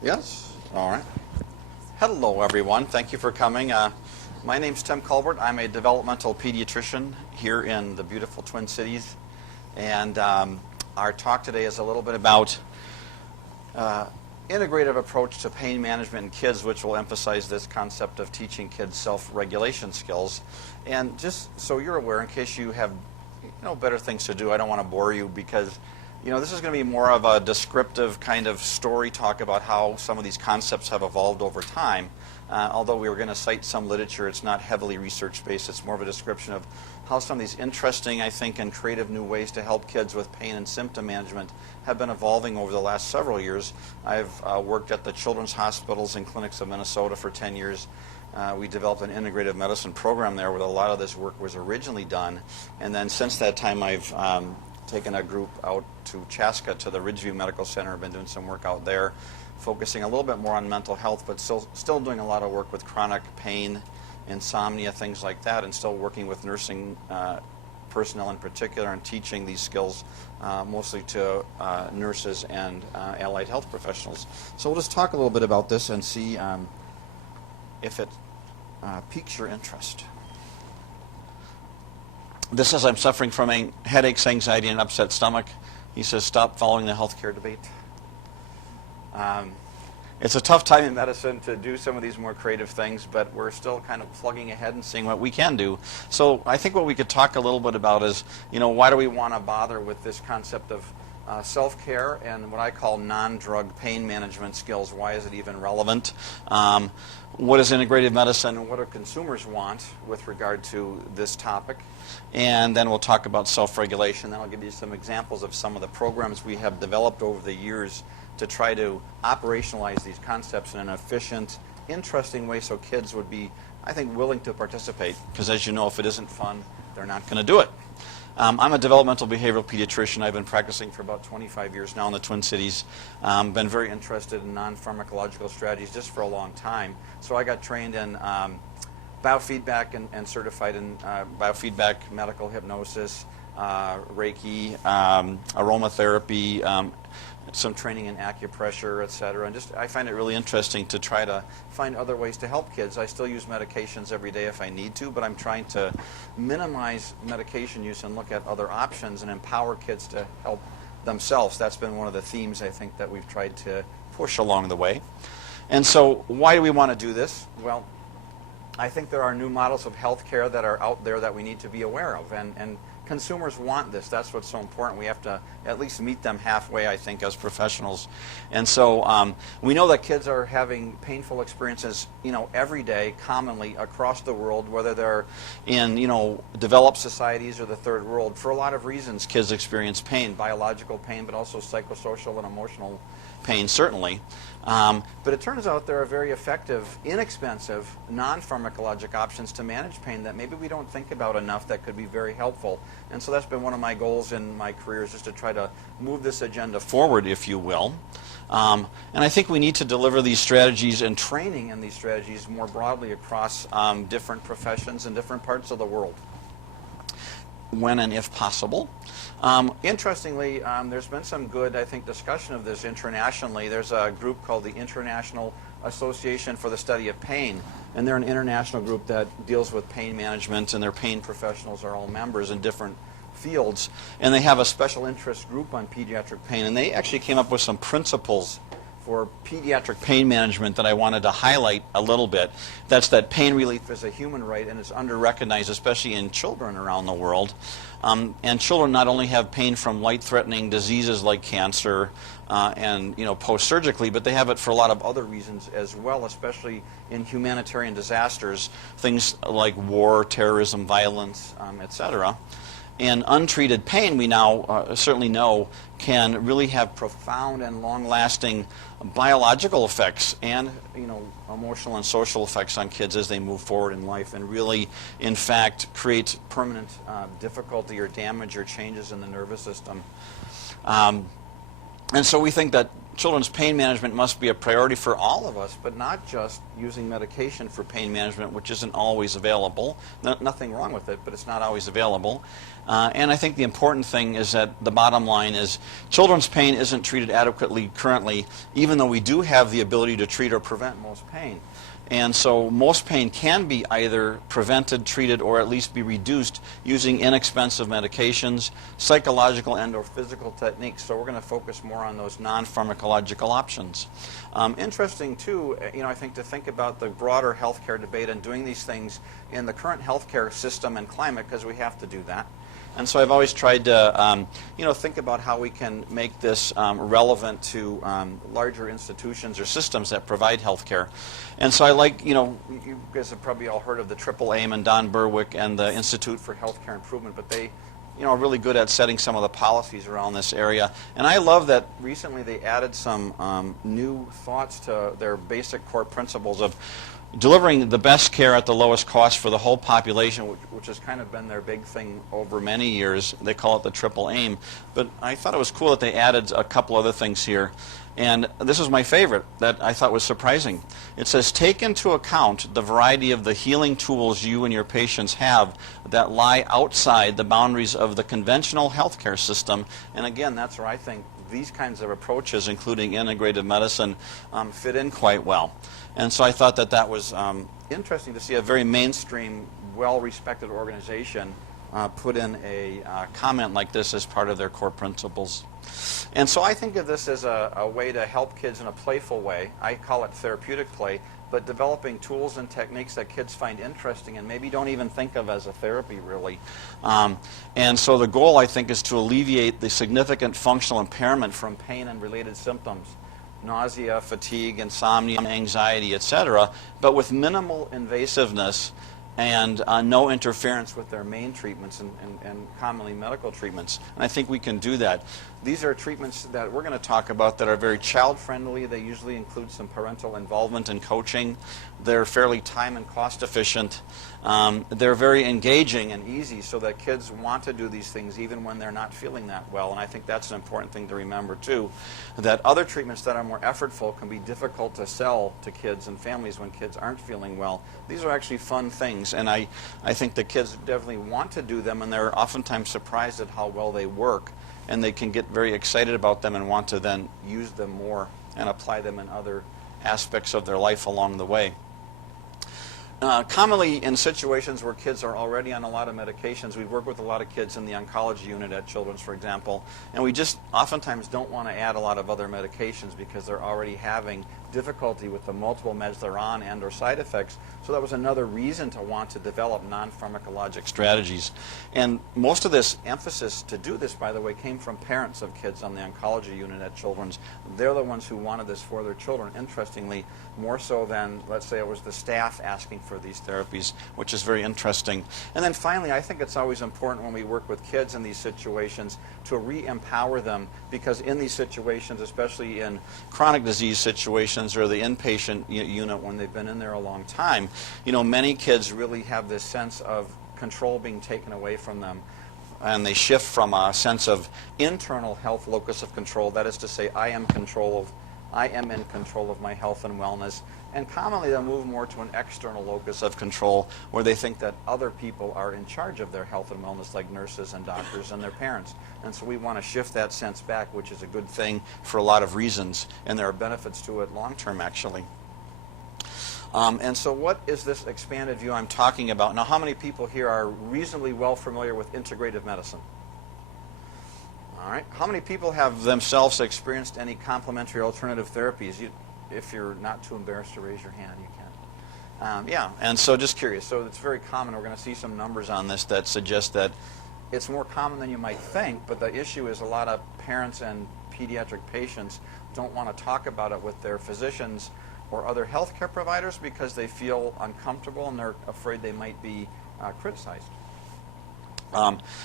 Yes? All right. Hello, everyone. Thank you for coming. My name's Tim Culbert. I'm a developmental pediatrician here in the beautiful Twin Cities. And our talk today is a little bit about integrative approach to pain management in kids, which will emphasize this concept of teaching kids self-regulation skills. And just so you're aware, in case you have better things to do, I don't want to bore you because this is going to be more of a descriptive kind of story talk about how some of these concepts have evolved over time. Although we were going to cite some literature, it's not heavily research-based. It's more of a description of how some of these interesting, I think, and creative new ways to help kids with pain and symptom management have been evolving over the last several years. I've worked at the children's hospitals and clinics of Minnesota for 10 years. We developed an integrative medicine program there where a lot of this work was originally done. And then since that time, I've taken a group out to Chaska to the Ridgeview Medical Center. I've been doing some work out there, focusing a little bit more on mental health, but still doing a lot of work with chronic pain, insomnia, things like that, and still working with nursing personnel in particular and teaching these skills mostly to nurses and allied health professionals. So we'll just talk a little bit about this and see if it piques your interest. This says I'm suffering from headaches, anxiety, and upset stomach. He says stop following the healthcare debate. It's a tough time in medicine to do some of these more creative things, but we're still kind of plugging ahead and seeing what we can do. So I think what we could talk a little bit about is, why do we want to bother with this concept of self-care and what I call non-drug pain management skills? Why is it even relevant? What is integrative medicine and what do consumers want with regard to this topic? And then we'll talk about self-regulation. Then I'll give you some examples of some of the programs we have developed over the years to try to operationalize these concepts in an efficient, interesting way so kids would be, I think, willing to participate. Because as you know, if it isn't fun, they're not going to do it. I'm a developmental behavioral pediatrician. I've been practicing for about 25 years now in the Twin Cities. Been very interested in non-pharmacological strategies just for a long time. So I got trained in biofeedback and certified in biofeedback, medical hypnosis, Reiki, aromatherapy, some training in acupressure, etc. And I find it really interesting to try to find other ways to help kids. I still use medications every day if I need to, but I'm trying to minimize medication use and look at other options and empower kids to help themselves. That's been one of the themes, I think, that we've tried to push along the way. And so why do we want to do this? Well, I think there are new models of healthcare that are out there that we need to be aware of, and consumers want this. That's what's so important. We have to at least meet them halfway, I think, as professionals. And so we know that kids are having painful experiences, every day, commonly across the world, whether they're in, developed societies or the third world. For a lot of reasons, kids experience pain, biological pain, but also psychosocial and emotional pain, certainly. But it turns out there are very effective, inexpensive, non-pharmacologic options to manage pain that maybe we don't think about enough that could be very helpful. And so that's been one of my goals in my career, is just to try to move this agenda forward, if you will. And I think we need to deliver these strategies and training in these strategies more broadly across different professions in different parts of the world, when and if possible. Interestingly, there's been some good, I think, discussion of this internationally. There's a group called the International Association for the Study of Pain, and they're an international group that deals with pain management, and their pain professionals are all members in different fields. And they have a special interest group on pediatric pain, and they actually came up with some principles for pediatric pain management that I wanted to highlight a little bit. That's that pain relief is a human right and is under-recognized, especially in children around the world. And children not only have pain from life-threatening diseases like cancer and post-surgically, but they have it for a lot of other reasons as well, especially in humanitarian disasters, things like war, terrorism, violence, etc. And untreated pain, we now certainly know, can really have profound and long-lasting biological effects and emotional and social effects on kids as they move forward in life, and really, in fact, create permanent difficulty or damage or changes in the nervous system. And so we think that children's pain management must be a priority for all of us, but not just using medication for pain management, which isn't always available. Nothing wrong with it, but it's not always available. And I think the important thing is that the bottom line is children's pain isn't treated adequately currently, even though we do have the ability to treat or prevent most pain. And so most pain can be either prevented, treated, or at least be reduced using inexpensive medications, psychological and or physical techniques. So we're going to focus more on those non-pharmacological options. Interesting too, I think to think about the broader healthcare debate and doing these things in the current healthcare system and climate, because we have to do that. And so I've always tried to, think about how we can make this relevant to larger institutions or systems that provide health care. And so I like, you guys have probably all heard of the Triple Aim and Don Berwick and the Institute for Healthcare Improvement, but they, are really good at setting some of the policies around this area. And I love that recently they added some new thoughts to their basic core principles of delivering the best care at the lowest cost for the whole population, which has kind of been their big thing over many years. They call it the Triple Aim. But I thought it was cool that they added a couple other things here. And this is my favorite that I thought was surprising. It says, take into account the variety of the healing tools you and your patients have that lie outside the boundaries of the conventional healthcare system. And again, that's where I think these kinds of approaches, including integrative medicine, fit in quite well. And so I thought that that was interesting to see a very mainstream, well-respected organization put in a comment like this as part of their core principles. And so I think of this as a way to help kids in a playful way. I call it therapeutic play, but developing tools and techniques that kids find interesting and maybe don't even think of as a therapy, really. And so the goal, I think, is to alleviate the significant functional impairment from pain and related symptoms, nausea, fatigue, insomnia, anxiety, etc., but with minimal invasiveness and no interference with their main treatments and commonly medical treatments. And I think we can do that. These are treatments that we're going to talk about that are very child-friendly. They usually include some parental involvement and coaching. They're fairly time and cost efficient. They're very engaging and easy so that kids want to do these things even when they're not feeling that well. And I think that's an important thing to remember too, that other treatments that are more effortful can be difficult to sell to kids and families when kids aren't feeling well. These are actually fun things, and I think the kids definitely want to do them, and they're oftentimes surprised at how well they work, and they can get very excited about them and want to then use them more and apply them in other aspects of their life along the way. Commonly in situations where kids are already on a lot of medications, we work with a lot of kids in the oncology unit at Children's, for example, and we just oftentimes don't want to add a lot of other medications because they're already having difficulty with the multiple meds they're on and or side effects. So that was another reason to want to develop non-pharmacologic strategies. And most of this emphasis to do this, by the way, came from parents of kids on the oncology unit at Children's. They're the ones who wanted this for their children, interestingly, more so than, let's say, it was the staff asking for these therapies, which is very interesting. And then finally, I think it's always important when we work with kids in these situations to re-empower them, because in these situations, especially in chronic disease situations or the inpatient unit when they've been in there a long time, many kids really have this sense of control being taken away from them. And they shift from a sense of internal health locus of control, that is to say, I am in control of my health and wellness, and commonly they'll move more to an external locus of control where they think that other people are in charge of their health and wellness, like nurses and doctors and their parents. And so we want to shift that sense back, which is a good thing for a lot of reasons, and there are benefits to it long term, actually. And so what is this expanded view I'm talking about? Now, how many people here are reasonably well familiar with integrative medicine? All right. How many people have themselves experienced any complementary alternative therapies? If you're not too embarrassed to raise your hand, you can. Yeah, and so just curious. So it's very common. We're going to see some numbers on this that suggest that it's more common than you might think, but the issue is a lot of parents and pediatric patients don't want to talk about it with their physicians or other healthcare providers because they feel uncomfortable and they're afraid they might be criticized.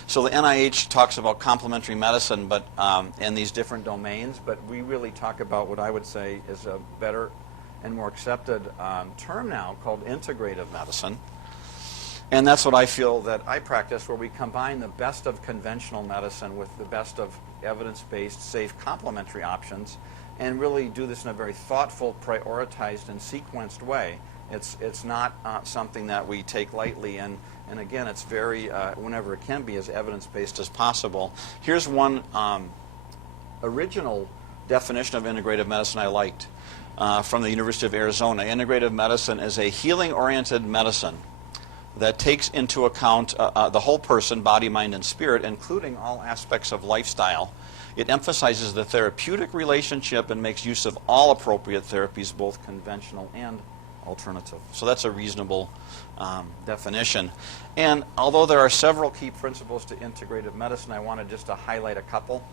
So the NIH talks about complementary medicine, but in these different domains, but we really talk about what I would say is a better and more accepted term now called integrative medicine. And that's what I feel that I practice, where we combine the best of conventional medicine with the best of evidence-based, safe, complementary options, and really do this in a very thoughtful, prioritized, and sequenced way. It's not something that we take lightly, and again, it's very, whenever it can be, as evidence-based as possible. Here's one original definition of integrative medicine I liked from the University of Arizona. Integrative medicine is a healing-oriented medicine that takes into account the whole person, body, mind, and spirit, including all aspects of lifestyle. It emphasizes the therapeutic relationship and makes use of all appropriate therapies, both conventional and alternative. So that's a reasonable definition. And although there are several key principles to integrative medicine, I wanted just to highlight a couple.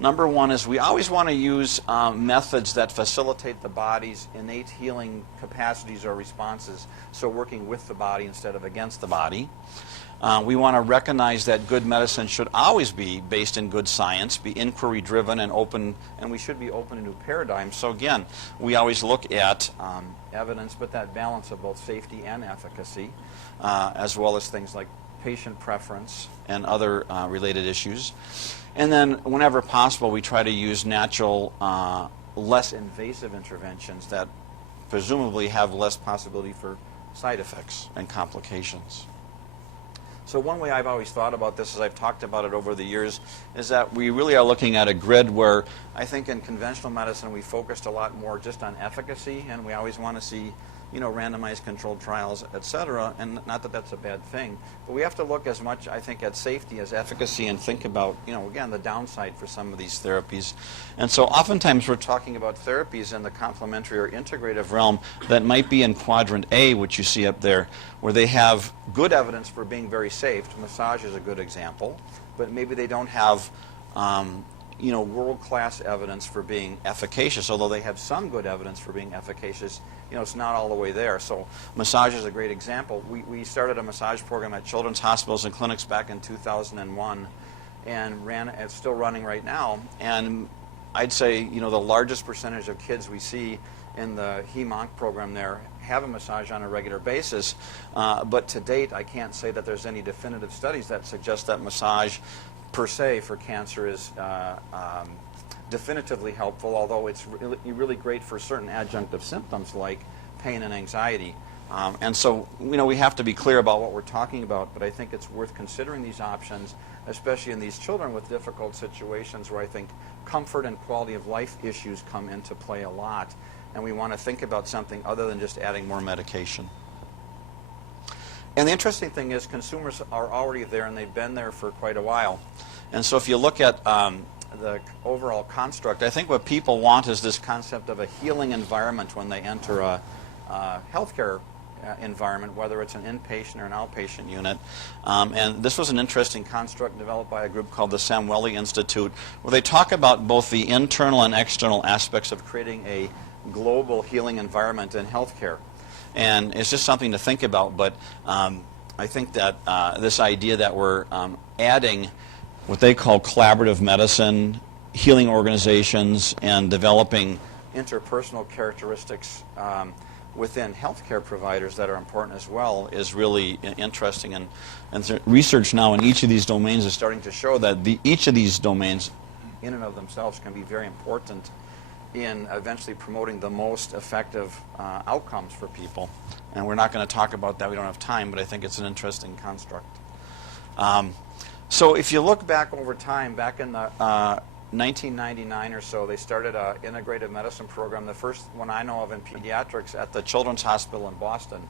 Number one is we always want to use methods that facilitate the body's innate healing capacities or responses, so working with the body instead of against the body. We want to recognize that good medicine should always be based in good science, be inquiry-driven and open, and we should be open to new paradigms. So again, we always look at evidence, but that balance of both safety and efficacy, as well as things like patient preference and other related issues. And then, whenever possible, we try to use natural, less invasive interventions that presumably have less possibility for side effects and complications. So one way I've always thought about this, as I've talked about it over the years, is that we really are looking at a grid where I think in conventional medicine we focused a lot more just on efficacy, and we always want to see, randomized controlled trials, et cetera, and not that that's a bad thing, but we have to look as much, I think, at safety as efficacy and think about, again, the downside for some of these therapies. And so oftentimes we're talking about therapies in the complementary or integrative realm that might be in quadrant A, which you see up there, where they have good evidence for being very safe. Massage is a good example, but maybe they don't have world-class evidence for being efficacious, although they have some good evidence for being efficacious. It's not all the way there. So massage is a great example. We started a massage program at children's hospitals and clinics back in 2001 and it's still running right now. And I'd say, the largest percentage of kids we see in the HEMONC program there have a massage on a regular basis. But to date, I can't say that there's any definitive studies that suggest that massage per se for cancer is definitively helpful, although it's really great for certain adjunctive symptoms like pain and anxiety. And so, we have to be clear about what we're talking about, but I think it's worth considering these options, especially in these children with difficult situations where I think comfort and quality of life issues come into play a lot, and we want to think about something other than just adding more medication. And the interesting thing is consumers are already there, and they've been there for quite a while. And so if you look at the overall construct, I think what people want is this concept of a healing environment when they enter a healthcare environment, whether it's an inpatient or an outpatient unit. And this was an interesting construct developed by a group called the Samueli Institute, where they talk about both the internal and external aspects of creating a global healing environment in healthcare. And it's just something to think about, but I think that this idea that we're adding what they call collaborative medicine, healing organizations, and developing interpersonal characteristics within healthcare providers that are important as well is really interesting. And research now in each of these domains is starting to show that each of these domains in and of themselves can be very important in eventually promoting the most effective outcomes for people. And we're not going to talk about that, we don't have time, but I think it's an interesting construct. So if you look back over time, back in the 1999 or so, they started an integrative medicine program, the first one I know of in pediatrics at the Children's Hospital in Boston,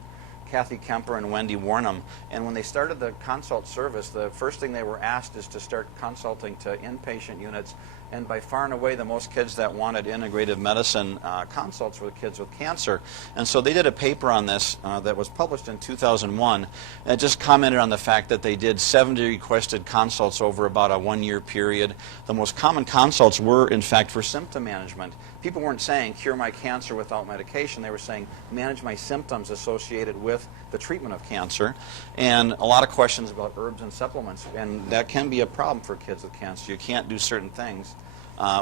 Kathy Kemper and Wendy Warnham. And when they started the consult service, the first thing they were asked is to start consulting to inpatient units. And by far and away, the most kids that wanted integrative medicine consults were kids with cancer. And so they did a paper on this that was published in 2001. And it just commented on the fact that they did 70 requested consults over about a one-year period. The most common consults were, in fact, for symptom management. People weren't saying, cure my cancer without medication. They were saying, manage my symptoms associated with the treatment of cancer. And a lot of questions about herbs and supplements. And that can be a problem for kids with cancer. You can't do certain things.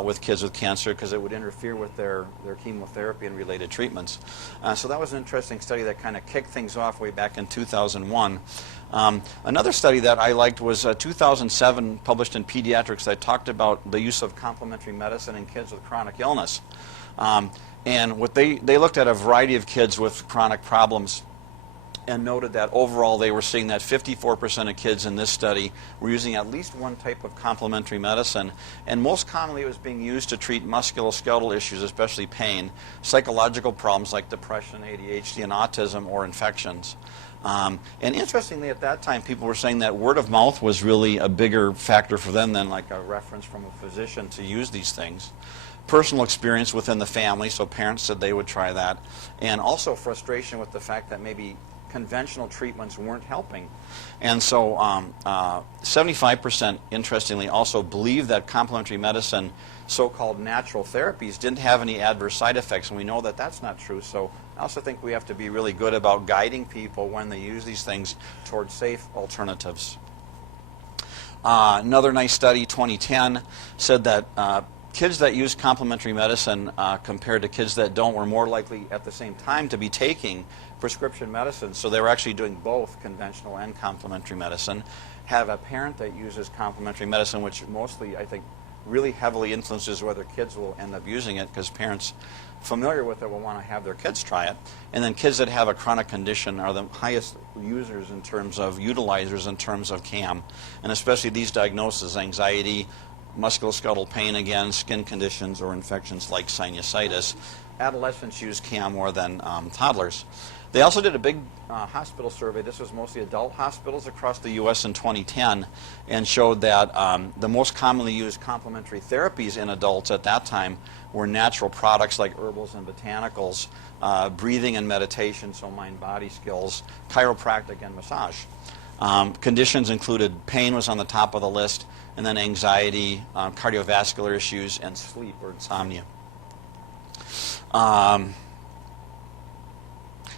with kids with cancer because it would interfere with their chemotherapy and related treatments. So that was an interesting study that kind of kicked things off way back in 2001. Another study that I liked was 2007, published in Pediatrics, that talked about the use of complementary medicine in kids with chronic illness. And what they looked at a variety of kids with chronic problems and noted that overall they were seeing that 54% of kids in this study were using at least one type of complementary medicine, and most commonly it was being used to treat musculoskeletal issues, especially pain, psychological problems like depression, ADHD, and autism, or infections. And interestingly, at that time, people were saying that word of mouth was really a bigger factor for them than like a reference from a physician to use these things. Personal experience within the family, so parents said they would try that, and also frustration with the fact that maybe conventional treatments weren't helping. And so 75%, interestingly, also believed that complementary medicine, so-called natural therapies, didn't have any adverse side effects, and we know that that's not true. So I also think we have to be really good about guiding people when they use these things towards safe alternatives. Another nice study, 2010, said that kids that use complementary medicine compared to kids that don't were more likely at the same time to be taking prescription medicine. So they were actually doing both conventional and complementary medicine. Have a parent that uses complementary medicine, which mostly, I think, really heavily influences whether kids will end up using it, because parents familiar with it will want to have their kids try it. And then kids that have a chronic condition are the highest users in terms of utilizers in terms of CAM, and especially these diagnoses: anxiety, musculoskeletal pain, again, skin conditions, or infections like sinusitis. Adolescents use CAM more than toddlers. They also did a big hospital survey. This was mostly adult hospitals across the U.S. in 2010, and showed that the most commonly used complementary therapies in adults at that time were natural products like herbals and botanicals, breathing and meditation, so mind-body skills, chiropractic, and massage. Conditions included pain was on the top of the list, and then anxiety, cardiovascular issues, and sleep or insomnia.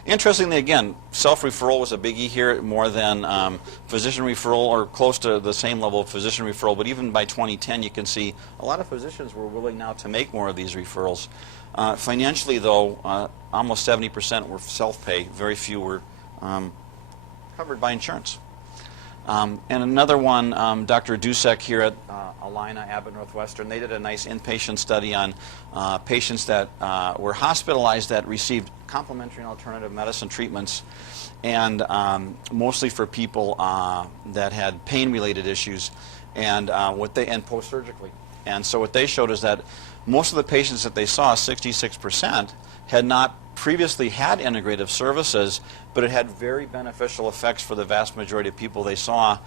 Interestingly, again, self-referral was a biggie here, more than physician referral, or close to the same level of physician referral. But even by 2010, you can see a lot of physicians were willing now to make more of these referrals. Financially, though, almost 70% were self-pay. Very few were covered by insurance. And another one, Dr. Dusek here at Alina, Abbott Northwestern, they did a nice inpatient study on patients that were hospitalized that received complementary and alternative medicine treatments, and mostly for people that had pain-related issues, and post-surgically. And so what they showed is that most of the patients that they saw, 66%, had not previously had integrative services, but it had very beneficial effects for the vast majority of people they saw.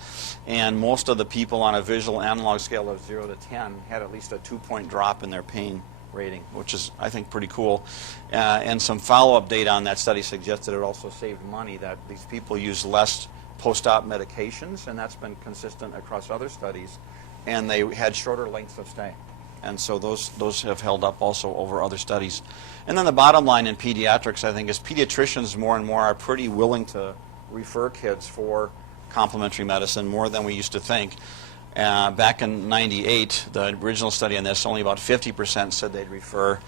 And most of the people on a visual analog scale of 0 to 10 had at least a 2-point drop in their pain rating, which is, I think, pretty cool. And some follow-up data on that study suggested it also saved money, that these people use less post-op medications, and that's been consistent across other studies, and they had shorter lengths of stay. And so those have held up also over other studies. And then the bottom line in pediatrics, I think, is pediatricians more and more are pretty willing to refer kids for complementary medicine, more than we used to think. Back in '98, the original study on this, only about 50% said they'd refer,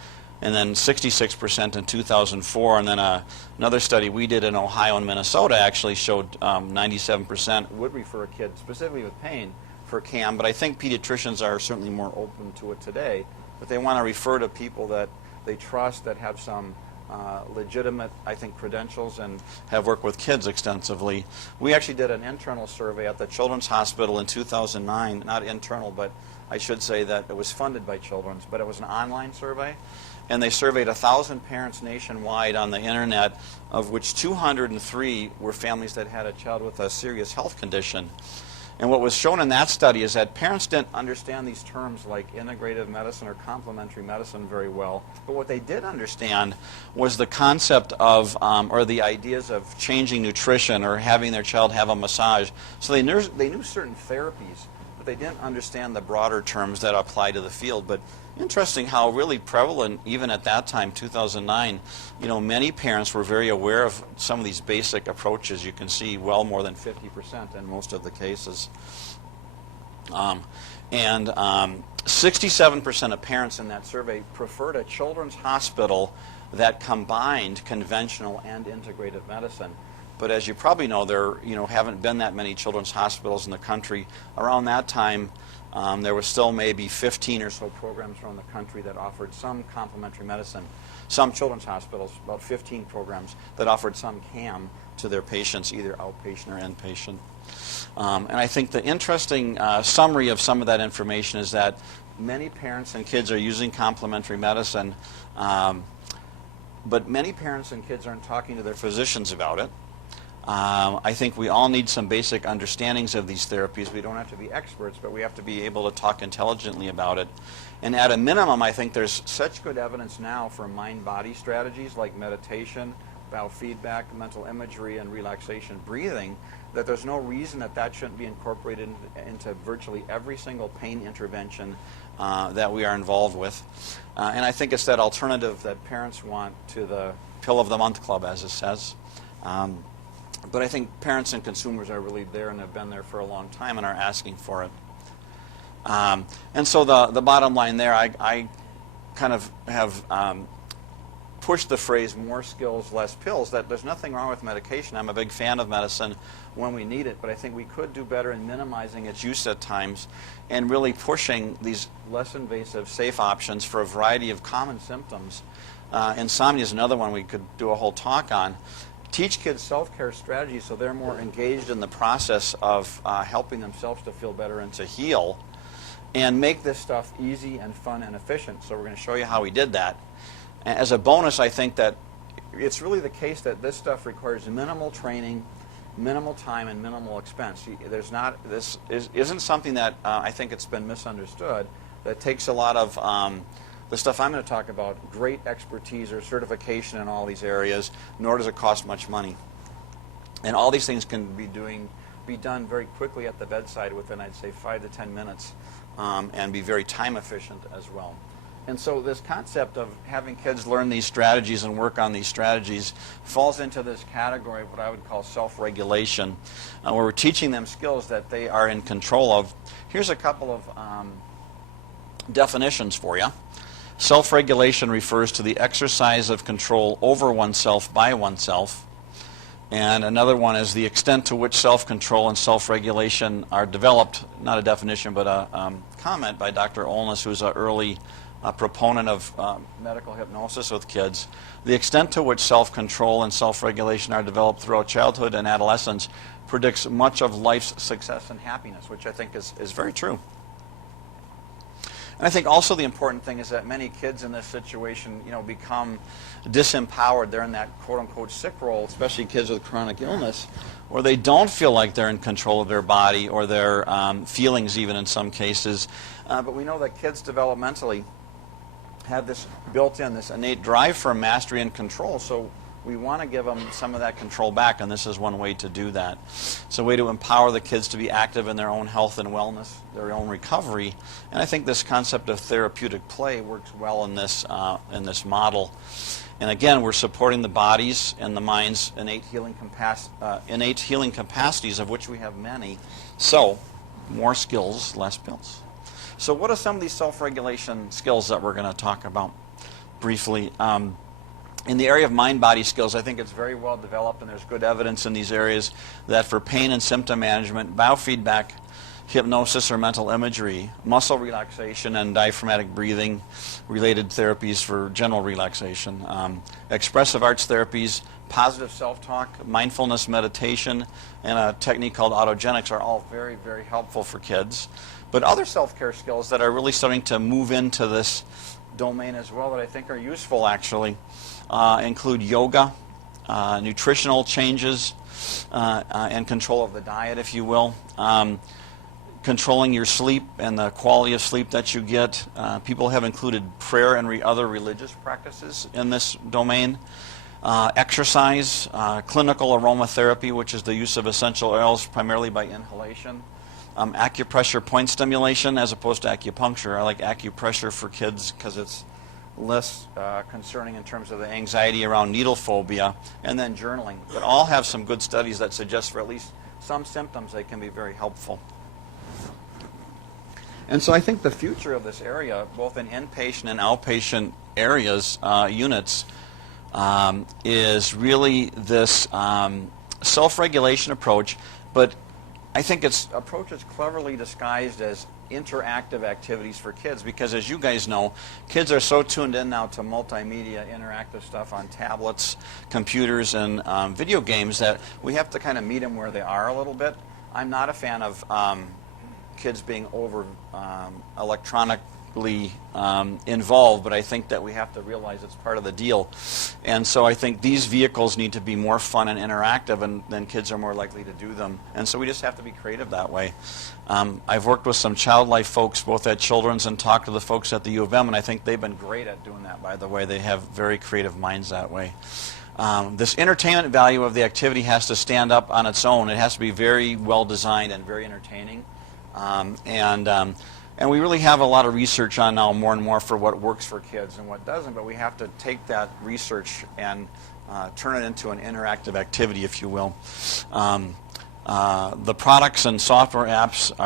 and then 66% in 2004. And then another study we did in Ohio and Minnesota actually showed 97% would refer a kid, specifically with pain, for CAM. But I think pediatricians are certainly more open to it today, but they want to refer to people that they trust, that have some legitimate, I think, credentials and have worked with kids extensively. We actually did an internal survey at the Children's Hospital in 2009, not internal, but I should say that it was funded by Children's, but it was an online survey, and they surveyed 1,000 parents nationwide on the internet, of which 203 were families that had a child with a serious health condition. And what was shown in that study is that parents didn't understand these terms like integrative medicine or complementary medicine very well. But what they did understand was the concept of, or the ideas of changing nutrition or having their child have a massage. So they knew certain therapies, but they didn't understand the broader terms that apply to the field. But interesting how really prevalent, even at that time, 2009, many parents were very aware of some of these basic approaches. You can see well more than 50% in most of the cases. And 67% of parents in that survey preferred a children's hospital that combined conventional and integrative medicine. But as you probably know, there haven't been that many children's hospitals in the country. Around that time, there was still maybe 15 or so programs around the country that offered some complementary medicine. Some children's hospitals, about 15 programs, that offered some CAM to their patients, either outpatient or inpatient. And I think the interesting summary of some of that information is that many parents and kids are using complementary medicine, but many parents and kids aren't talking to their physicians about it. I think we all need some basic understandings of these therapies. We don't have to be experts, but we have to be able to talk intelligently about it. And at a minimum, I think there's such good evidence now for mind-body strategies like meditation, biofeedback, mental imagery, and relaxation breathing that there's no reason that that shouldn't be incorporated into virtually every single pain intervention that we are involved with. And I think it's that alternative that parents want to the Pill of the Month Club, as it says. But I think parents and consumers are really there and have been there for a long time and are asking for it. And so the bottom line there, I kind of have pushed the phrase more skills, less pills, that there's nothing wrong with medication. I'm a big fan of medicine when we need it, but I think we could do better in minimizing its use at times and really pushing these less invasive, safe options for a variety of common symptoms. Insomnia is another one we could do a whole talk on. Teach kids self-care strategies so they're more engaged in the process of helping themselves to feel better and to heal, and make this stuff easy and fun and efficient. So we're going to show you how we did that. As a bonus, I think that it's really the case that this stuff requires minimal training, minimal time, and minimal expense. This isn't something that I think it's been misunderstood, that takes a lot of the stuff I'm going to talk about, great expertise or certification in all these areas, nor does it cost much money. And all these things can be done very quickly at the bedside within, I'd say, 5 to 10 minutes, and be very time efficient as well. And so this concept of having kids learn these strategies and work on these strategies falls into this category of what I would call self-regulation, where we're teaching them skills that they are in control of. Here's a couple of definitions for you. Self-regulation refers to the exercise of control over oneself by oneself. And another one is the extent to which self-control and self-regulation are developed, not a definition, but a comment by Dr. Olness, who's an early proponent of medical hypnosis with kids. The extent to which self-control and self-regulation are developed throughout childhood and adolescence predicts much of life's success and happiness, which I think is very true. And I think also the important thing is that many kids in this situation, become disempowered. They're in that quote-unquote sick role, especially kids with chronic illness, where they don't feel like they're in control of their body or their feelings even in some cases. But we know that kids developmentally have this built-in, this innate drive for mastery and control. So we want to give them some of that control back, and this is one way to do that. It's a way to empower the kids to be active in their own health and wellness, their own recovery. And I think this concept of therapeutic play works well in this model. And again, we're supporting the body's and the mind's innate healing capacities, of which we have many. So, more skills, less pills. So what are some of these self-regulation skills that we're going to talk about briefly? In the area of mind-body skills, I think it's very well developed, and there's good evidence in these areas that for pain and symptom management, biofeedback, hypnosis or mental imagery, muscle relaxation, and diaphragmatic breathing related therapies for general relaxation, expressive arts therapies, positive self-talk, mindfulness meditation, and a technique called autogenics are all very, very helpful for kids. But other self-care skills that are really starting to move into this domain as well that I think are useful actually include yoga, nutritional changes, and control of the diet, if you will. Controlling your sleep and the quality of sleep that you get. People have included prayer and other religious practices in this domain. Exercise, clinical aromatherapy, which is the use of essential oils primarily by inhalation. Acupressure point stimulation as opposed to acupuncture. I like acupressure for kids because it's less concerning in terms of the anxiety around needle phobia. And then journaling. But all have some good studies that suggest for at least some symptoms they can be very helpful. And so I think the future of this area, both in inpatient and outpatient areas, units, is really this self-regulation approach, but I think its approach is cleverly disguised as interactive activities for kids, because as you guys know, kids are so tuned in now to multimedia, interactive stuff on tablets, computers, and video games that we have to kind of meet them where they are a little bit. I'm not a fan of kids being over electronically involved, but I think that we have to realize it's part of the deal. And so I think these vehicles need to be more fun and interactive, and then kids are more likely to do them. And so we just have to be creative that way. I've worked with some child life folks both at Children's and talked to the folks at the U of M, and I think they've been great at doing that, by the way. They have very creative minds that way. This entertainment value of the activity has to stand up on its own. It has to be very well designed and very entertaining. And we really have a lot of research on now more and more for what works for kids and what doesn't, but we have to take that research and turn it into an interactive activity, if you will. The products and software apps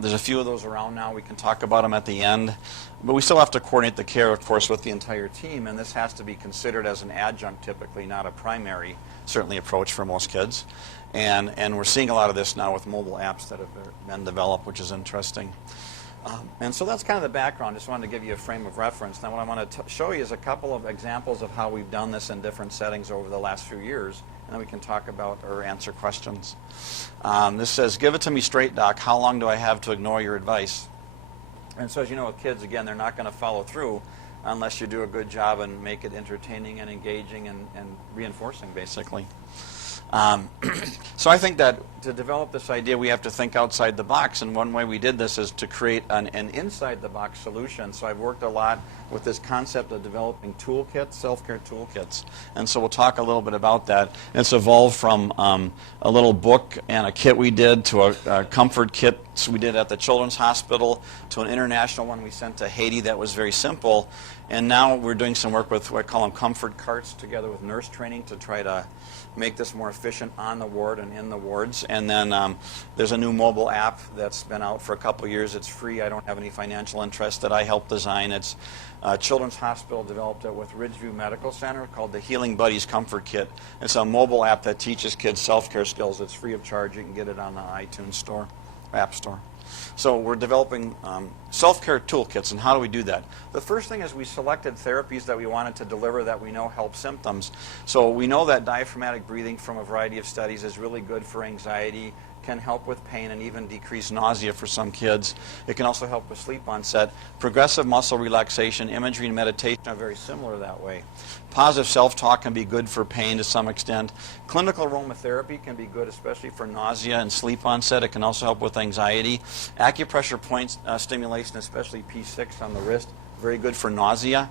there's a few of those around now. We can talk about them at the end. But we still have to coordinate the care, of course, with the entire team, and this has to be considered as an adjunct, typically, not a primary, certainly, approach for most kids. And we're seeing a lot of this now with mobile apps that have been developed, which is interesting. And so that's kind of the background. Just wanted to give you a frame of reference. Now what I want to show you is a couple of examples of how we've done this in different settings over the last few years, and then we can talk about or answer questions. This says, "Give it to me straight, Doc. How long do I have to ignore your advice?" And so as you know, with kids, again, they're not going to follow through unless you do a good job and make it entertaining and engaging and reinforcing, basically. So I think that to develop this idea, we have to think outside the box, and one way we did this is to create an inside-the-box solution. So I've worked a lot with this concept of developing toolkits, self-care toolkits, and so we'll talk a little bit about that. It's evolved from a little book and a kit we did to a comfort kit we did at the Children's Hospital to an international one we sent to Haiti that was very simple, and now we're doing some work with what I call them comfort carts together with nurse training to try to make this more efficient on the ward and in the wards. And then there's a new mobile app that's been out for a couple years. It's free. I don't have any financial interest that I helped design. It's Children's Hospital developed it with Ridgeview Medical Center called the Healing Buddies Comfort Kit. It's a mobile app that teaches kids self-care skills. It's free of charge. You can get it on the iTunes store, App Store. So we're developing self-care toolkits, and how do we do that? The first thing is we selected therapies that we wanted to deliver that we know help symptoms. So we know that diaphragmatic breathing from a variety of studies is really good for anxiety, can help with pain, and even decrease nausea for some kids. It can also help with sleep onset. Progressive muscle relaxation, imagery, and meditation are very similar that way. Positive self-talk can be good for pain to some extent. Clinical aromatherapy can be good, especially for nausea and sleep onset. It can also help with anxiety. Acupressure point stimulation, especially P6 on the wrist, very good for nausea.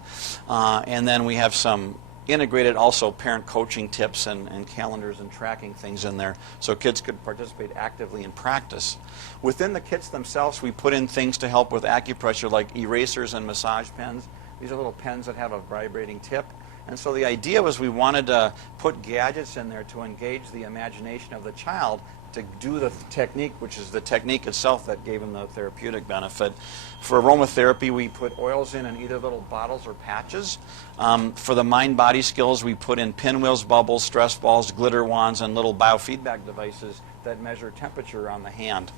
And then we have some integrated also parent coaching tips and calendars and tracking things in there so kids could participate actively in practice. Within the kits themselves, we put in things to help with acupressure like erasers and massage pens. These are little pens that have a vibrating tip. And so the idea was we wanted to put gadgets in there to engage the imagination of the child to do the technique, which is the technique itself that gave them the therapeutic benefit. For aromatherapy, we put oils in either little bottles or patches. For the mind-body skills, we put in pinwheels, bubbles, stress balls, glitter wands, and little biofeedback devices that measure temperature on the hand.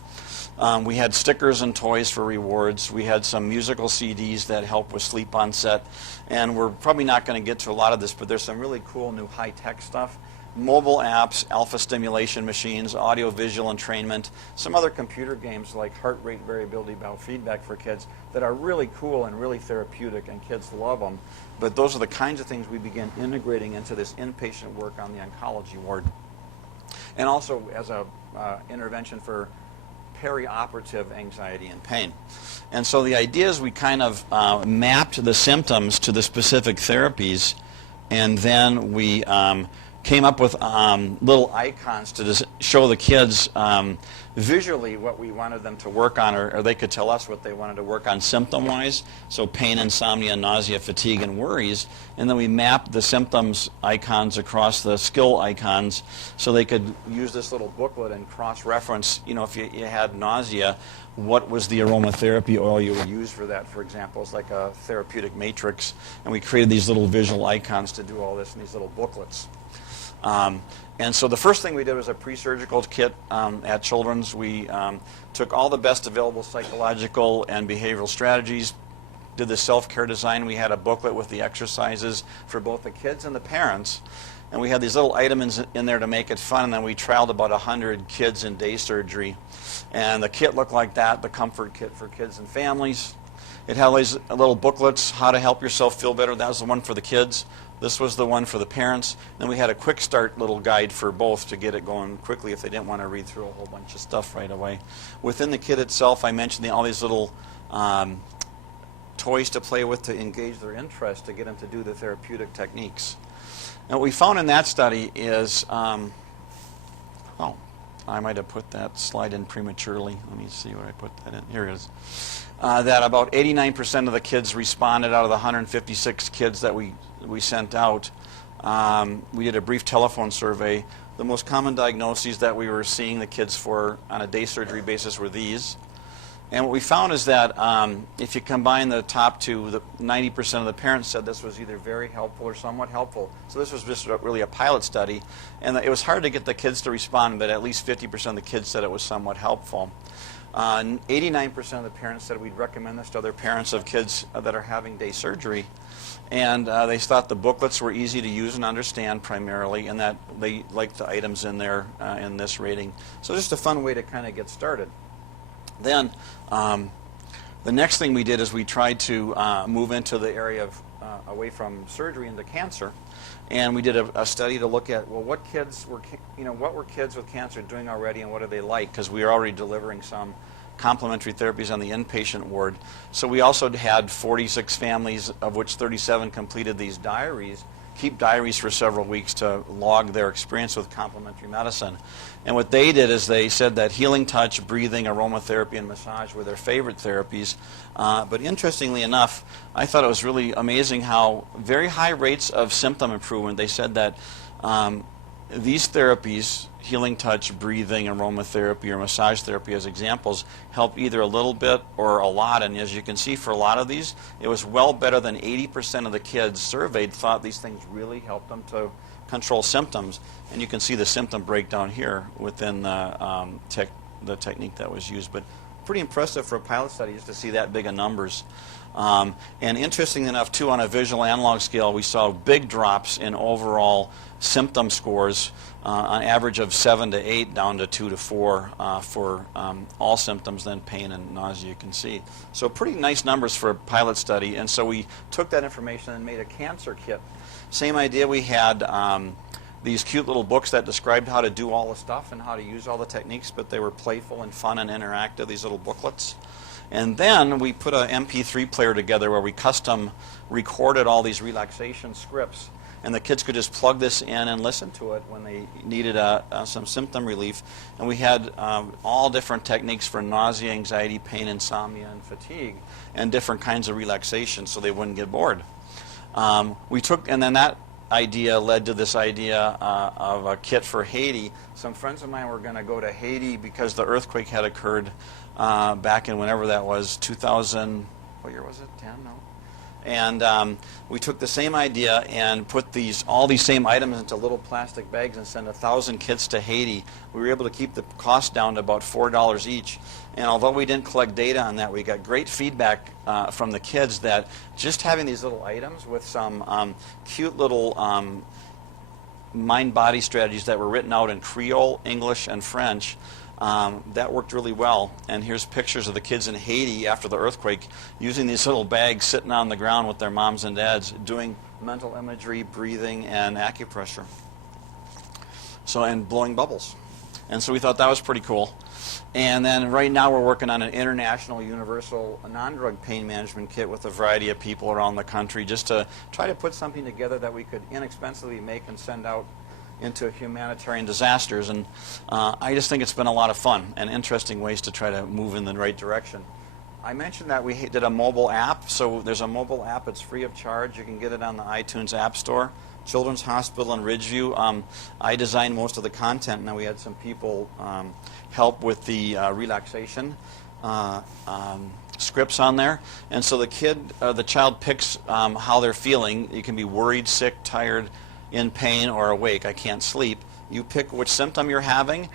We had stickers and toys for rewards. We had some musical CDs that help with sleep onset. And we're probably not going to get to a lot of this, but there's some really cool new high-tech stuff. Mobile apps, alpha stimulation machines, audio-visual entrainment, some other computer games like heart rate variability biofeedback for kids that are really cool and really therapeutic, and kids love them. But those are the kinds of things we begin integrating into this inpatient work on the oncology ward. And also as a intervention for perioperative anxiety and pain. And so the idea is we kind of mapped the symptoms to the specific therapies, and then we came up with little icons to just show the kids visually what we wanted them to work on, or they could tell us what they wanted to work on symptom-wise, so pain, insomnia, nausea, fatigue, and worries. And then we mapped the symptoms icons across the skill icons so they could use this little booklet and cross-reference, you know, if you had nausea, what was the aromatherapy oil you would use for that, for example. It's like a therapeutic matrix, and we created these little visual icons to do all this in these little booklets. And so the first thing we did was a pre-surgical kit at Children's. We took all the best available psychological and behavioral strategies, did the self-care design. We had a booklet with the exercises for both the kids and the parents. And we had these little items in there to make it fun, and then we trialed about 100 kids in day surgery. And the kit looked like that, the comfort kit for kids and families. It had these little booklets, how to help yourself feel better. That was the one for the kids. This was the one for the parents. Then we had a quick start little guide for both to get it going quickly if they didn't want to read through a whole bunch of stuff right away. Within the kit itself, I mentioned all these little toys to play with to engage their interest, to get them to do the therapeutic techniques. And what we found in that study is, I might have put that slide in prematurely. Let me see where I put that in. Here it is. That about 89% of the kids responded out of the 156 kids that we sent out. We did a brief telephone survey. The most common diagnoses that we were seeing the kids for on a day surgery basis were these. And what we found is that if you combine the top two, the 90% of the parents said this was either very helpful or somewhat helpful. So this was just really a pilot study. And it was hard to get the kids to respond, but at least 50% of the kids said it was somewhat helpful. 89% of the parents said we'd recommend this to other parents of kids that are having day surgery. And they thought the booklets were easy to use and understand primarily, and that they liked the items in there in this rating. So just a fun way to kind of get started. Then the next thing we did is we tried to move into the area of away from surgery into cancer, and we did a study to look at, well, what were kids with cancer doing already, and what do they like? Because we were already delivering some complementary therapies on the inpatient ward. So we also had 46 families, of which 37 completed these diaries, keep diaries for several weeks to log their experience with complementary medicine. And what they did is they said that healing touch, breathing, aromatherapy, and massage were their favorite therapies. But interestingly enough, I thought it was really amazing how very high rates of symptom improvement. They said that these therapies, healing touch, breathing, aromatherapy, or massage therapy as examples, help either a little bit or a lot. And as you can see, for a lot of these, it was well better than 80% of the kids surveyed thought these things really helped them to control symptoms. And you can see the symptom breakdown here within the technique that was used. But pretty impressive for a pilot study just to see that big of numbers. And interestingly enough, too, on a visual analog scale, we saw big drops in overall symptom scores, on average of 7 to 8 down to 2 to 4 for all symptoms, then pain and nausea, you can see. So pretty nice numbers for a pilot study. And so we took that information and made a cancer kit. Same idea, we had these cute little books that described how to do all the stuff and how to use all the techniques, but they were playful and fun and interactive, these little booklets. And then we put an MP3 player together where we custom recorded all these relaxation scripts. And the kids could just plug this in and listen to it when they needed some symptom relief. And we had all different techniques for nausea, anxiety, pain, insomnia, and fatigue, and different kinds of relaxation so they wouldn't get bored. And then that idea led to this idea of a kit for Haiti. Some friends of mine were going to go to Haiti because the earthquake had occurred back in whenever that was, 2000, what year was it, 10, no? And we took the same idea and put all these same items into little plastic bags and sent 1,000 kits to Haiti. We were able to keep the cost down to about $4 each. And although we didn't collect data on that, we got great feedback from the kids that just having these little items with some cute little mind-body strategies that were written out in Creole, English, and French, that worked really well. And here's pictures of the kids in Haiti after the earthquake using these little bags, sitting on the ground with their moms and dads, doing mental imagery, breathing, and acupressure. And blowing bubbles. And so we thought that was pretty cool. And then right now we're working on an international universal non-drug pain management kit with a variety of people around the country, just to try to put something together that we could inexpensively make and send out into humanitarian disasters. And I just think it's been a lot of fun and interesting ways to try to move in the right direction. I mentioned that we did a mobile app. So there's a mobile app. It's free of charge. You can get it on the iTunes App Store. Children's Hospital in Ridgeview. I designed most of the content, and then we had some people help with the relaxation. scripts on there, and so the child picks how they're feeling. You can be worried, sick, tired, in pain, or awake. I can't sleep. You pick which symptom you're having,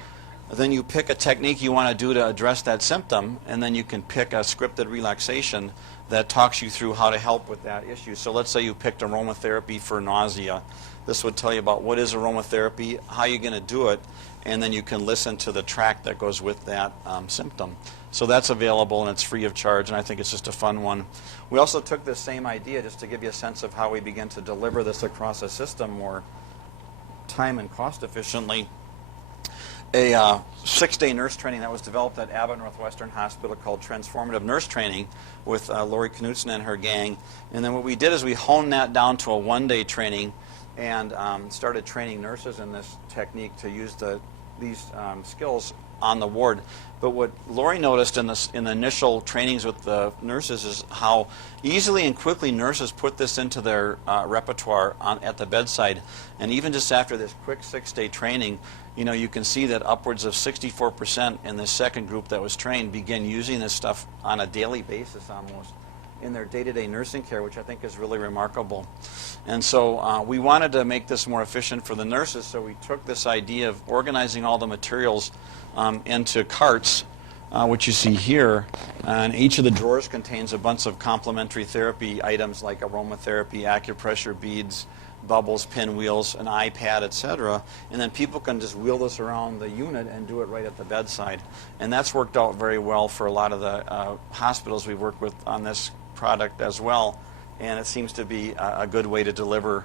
then you pick a technique you want to do to address that symptom, and then you can pick a scripted relaxation that talks you through how to help with that issue. So let's say you picked aromatherapy for nausea. This would tell you about what is aromatherapy, how you're going to do it, and then you can listen to the track that goes with that symptom. So that's available, and it's free of charge, and I think it's just a fun one. We also took this same idea just to give you a sense of how we begin to deliver this across a system more time and cost efficiently. A 6-day nurse training that was developed at Abbott Northwestern Hospital called Transformative Nurse Training with Lori Knutson and her gang. And then what we did is we honed that down to a 1-day training and started training nurses in this technique to use these skills on the ward. But what Lori noticed in the initial trainings with the nurses is how easily and quickly nurses put this into their repertoire at the bedside. And even just after this quick 6-day training, you can see that upwards of 64% in the second group that was trained begin using this stuff on a daily basis almost in their day-to-day nursing care, which I think is really remarkable. And so we wanted to make this more efficient for the nurses, so we took this idea of organizing all the materials into carts, which you see here, and each of the drawers contains a bunch of complementary therapy items like aromatherapy, acupressure beads, bubbles, pinwheels, an iPad, etc. And then people can just wheel this around the unit and do it right at the bedside. And that's worked out very well for a lot of the hospitals we work with on this product as well. And it seems to be a good way to deliver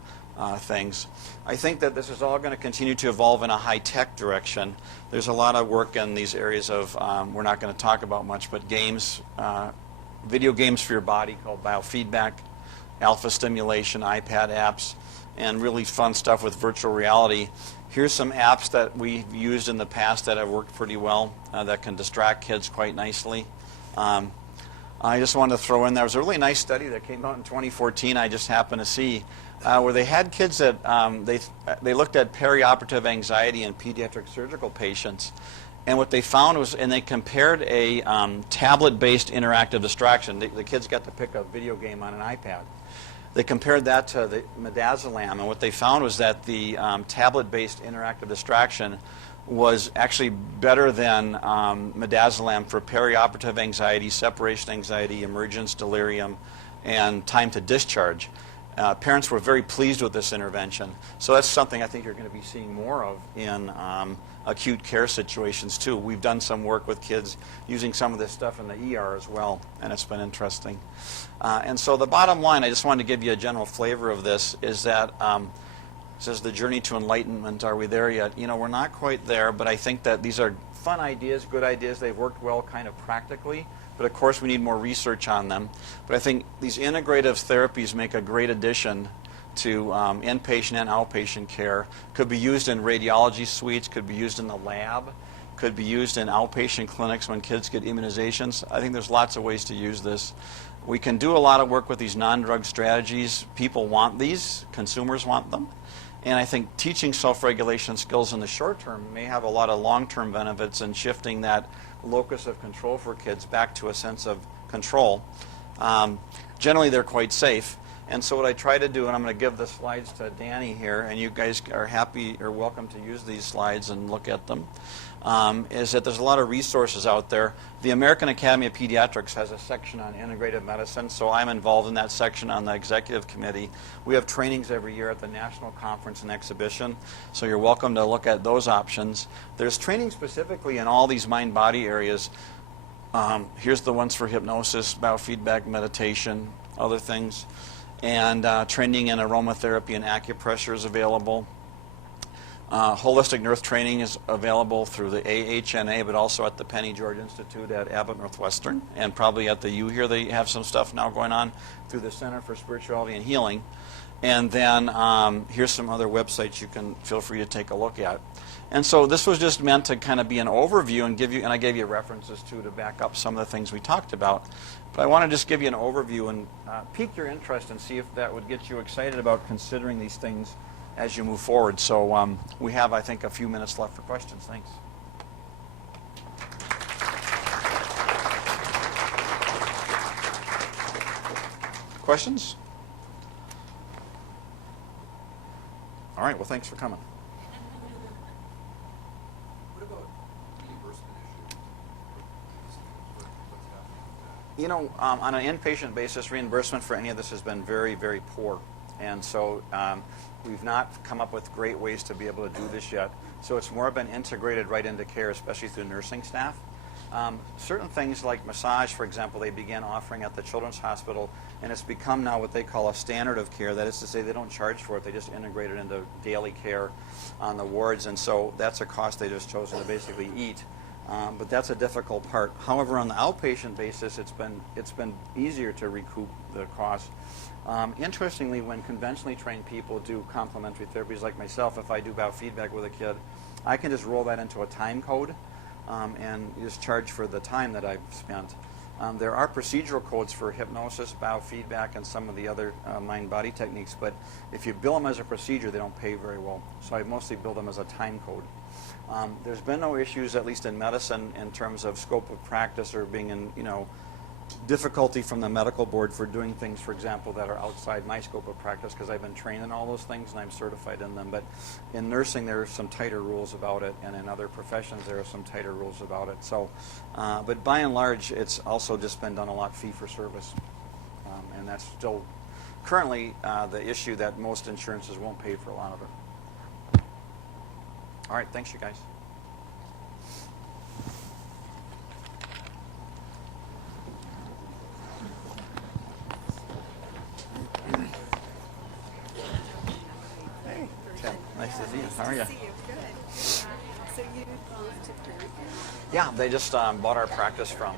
things. I think that this is all going to continue to evolve in a high-tech direction. There's a lot of work in these areas of, we're not going to talk about much, but games, video games for your body called biofeedback, alpha stimulation, iPad apps, and really fun stuff with virtual reality. Here's some apps that we've used in the past that have worked pretty well that can distract kids quite nicely. I just wanted to throw in, there was a really nice study that came out in 2014 I just happened to see where they had kids that they looked at perioperative anxiety in pediatric surgical patients. And what they found was, and they compared a tablet-based interactive distraction. The kids got to pick a video game on an iPad. They compared that to the midazolam, and what they found was that the tablet-based interactive distraction was actually better than midazolam for perioperative anxiety, separation anxiety, emergence, delirium, and time to discharge. Parents were very pleased with this intervention. So that's something I think you're going to be seeing more of in acute care situations too. We've done some work with kids using some of this stuff in the ER as well, and it's been interesting. And so the bottom line, I just wanted to give you a general flavor of this, is that it says the journey to enlightenment, are we there yet? We're not quite there, but I think that these are fun ideas, good ideas. They've worked well kind of practically, but of course we need more research on them. But I think these integrative therapies make a great addition to inpatient and outpatient care. Could be used in radiology suites, could be used in the lab, could be used in outpatient clinics when kids get immunizations. I think there's lots of ways to use this. We can do a lot of work with these non-drug strategies. People want these, consumers want them. And I think teaching self-regulation skills in the short term may have a lot of long-term benefits in shifting that locus of control for kids back to a sense of control. Generally, they're quite safe. And so what I try to do, and I'm going to give the slides to Danny here, and you guys are happy or welcome to use these slides and look at them, is that there's a lot of resources out there. The American Academy of Pediatrics has a section on integrative medicine, so I'm involved in that section on the executive committee. We have trainings every year at the National Conference and Exhibition, so you're welcome to look at those options. There's training specifically in all these mind-body areas. Here's the ones for hypnosis, biofeedback, meditation, other things. And training in aromatherapy and acupressure is available. Holistic Nerve Training is available through the AHNA, but also at the Penny George Institute at Abbott Northwestern, and probably at the U here they have some stuff now going on through the Center for Spirituality and Healing. And then here's some other websites you can feel free to take a look at. And so this was just meant to kind of be an overview and give you, and I gave you references too to back up some of the things we talked about. But I want to just give you an overview and pique your interest and see if that would get you excited about considering these things as you move forward. So we have, I think, a few minutes left for questions. Thanks. Questions? All right, well, thanks for coming. What about reimbursement issue? What's happening with that? You know, on an inpatient basis, reimbursement for any of this has been very, very poor. And so we've not come up with great ways to be able to do this yet. So it's more been integrated right into care, especially through nursing staff. Certain things like massage, for example, they began offering at the Children's Hospital, and it's become now what they call a standard of care. That is to say, they don't charge for it. They just integrate it into daily care on the wards, and so that's a cost they just chosen to basically eat. But that's a difficult part. However, on the outpatient basis, it's been easier to recoup the cost. Interestingly, when conventionally trained people do complementary therapies like myself, if I do biofeedback with a kid, I can just roll that into a time code and just charge for the time that I've spent. There are procedural codes for hypnosis, biofeedback, and some of the other mind-body techniques, but if you bill them as a procedure, they don't pay very well. So I mostly bill them as a time code. There's been no issues, at least in medicine, in terms of scope of practice or being in, difficulty from the medical board for doing things, for example, that are outside my scope of practice, because I've been trained in all those things and I'm certified in them. But in nursing, there are some tighter rules about it, and in other professions, there are some tighter rules about it. So, but by and large, it's also just been done a lot fee-for-service, and that's still currently the issue that most insurances won't pay for a lot of it. All right, thanks, you guys. Hey, Tim. Nice to see you. How are you? Nice to see you. Good. So you moved to Pediatric? Yeah, they just bought our practice from